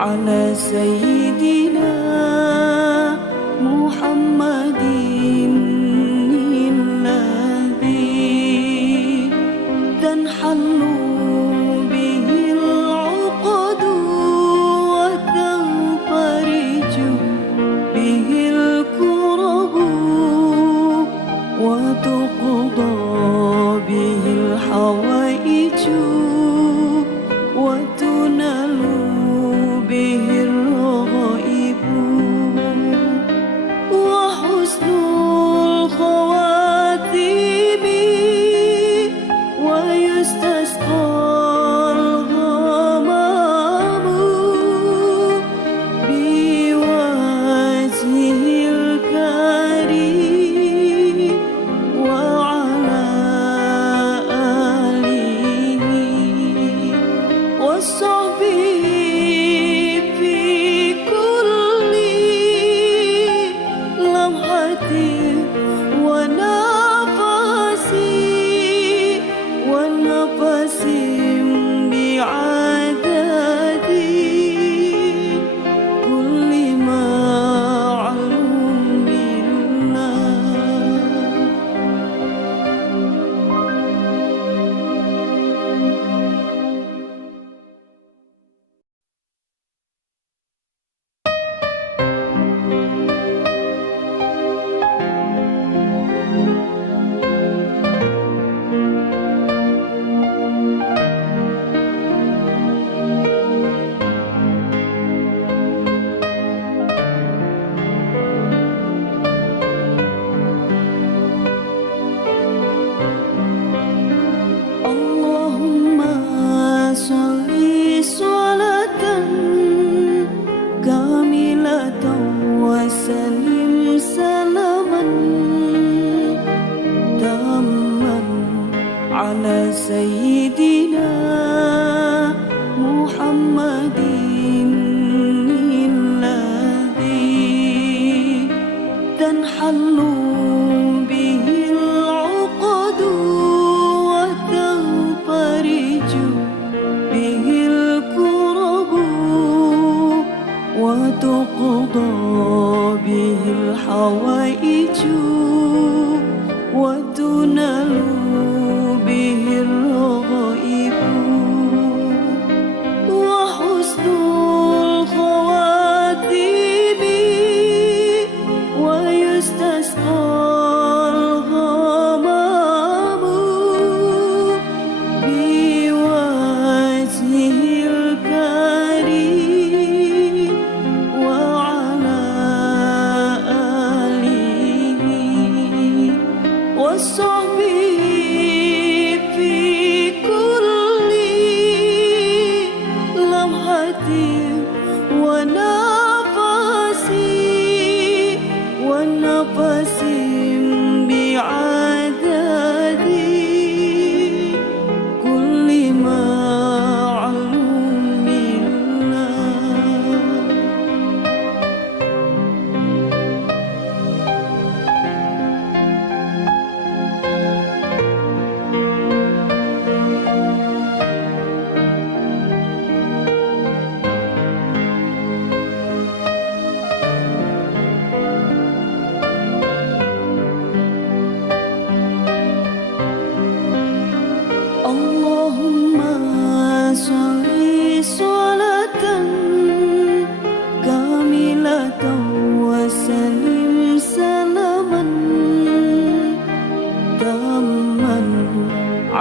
على سيدي soube. تقضى به الحوائج وتنال به الرحمة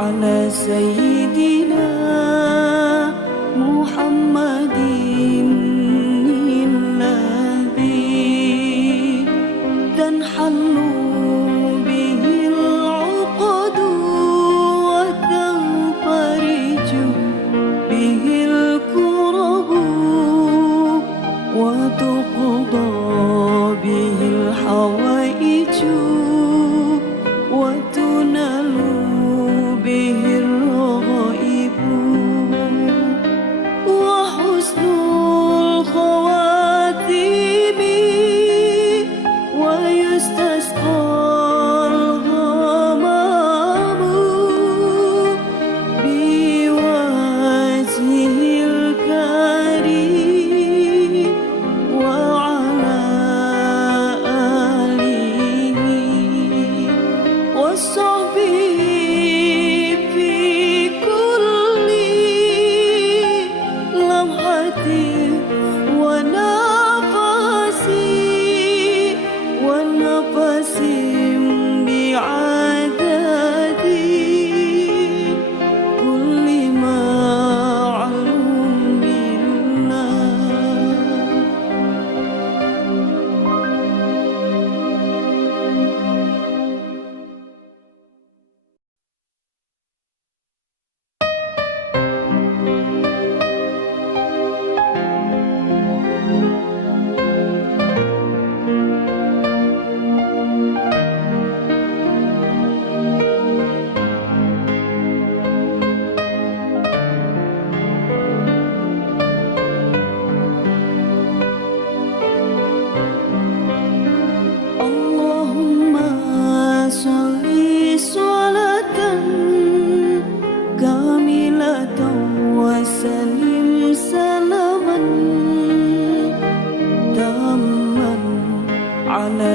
安乐随意地。be senyum salaman Taman ala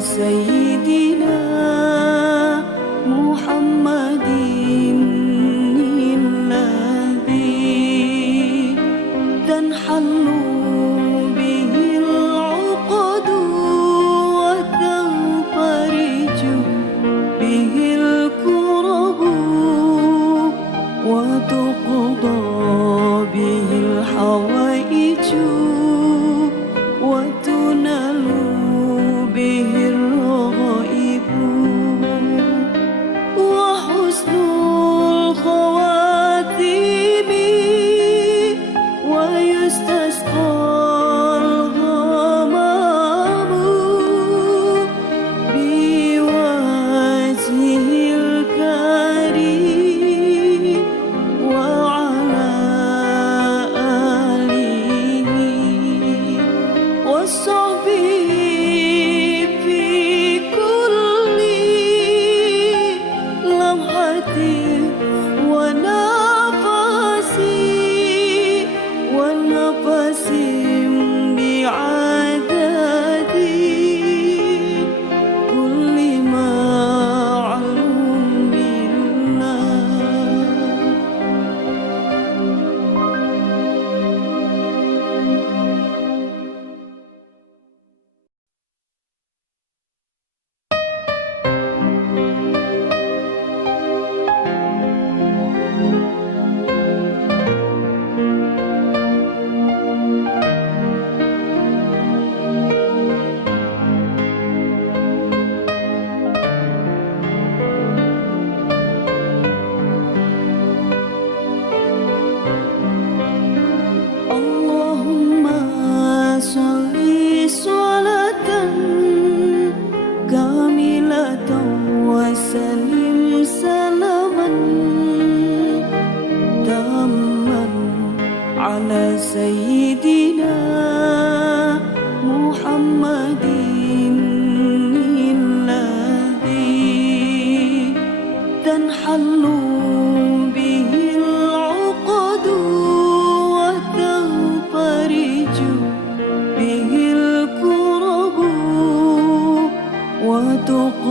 سيدنا be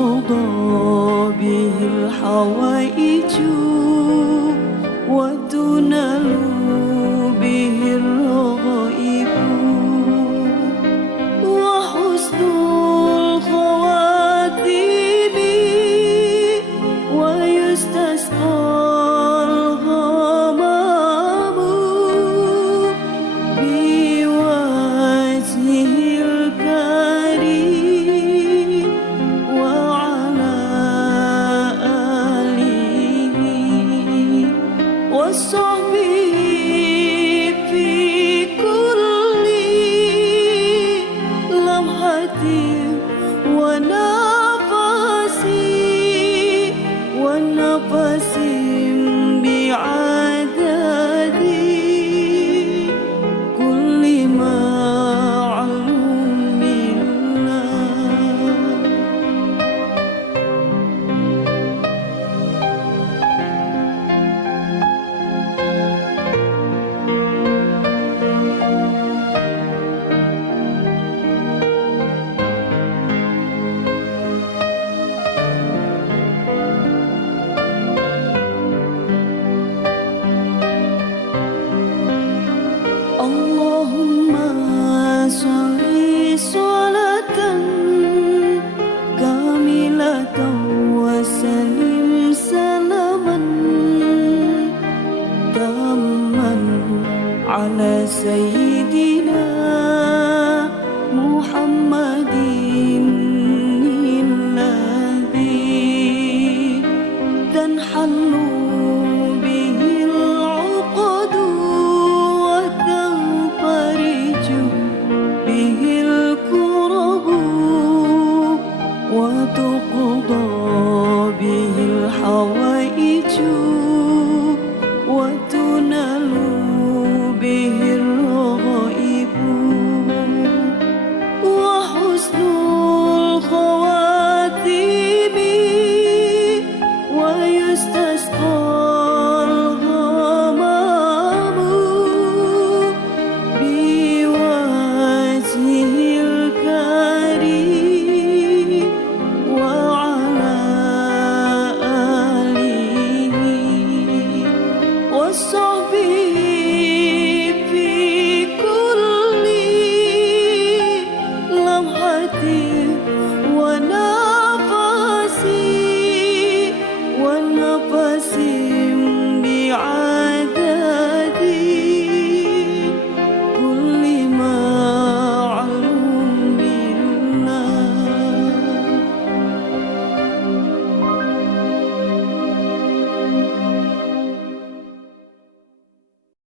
وتقضى به الحوائج وتنال على سيدنا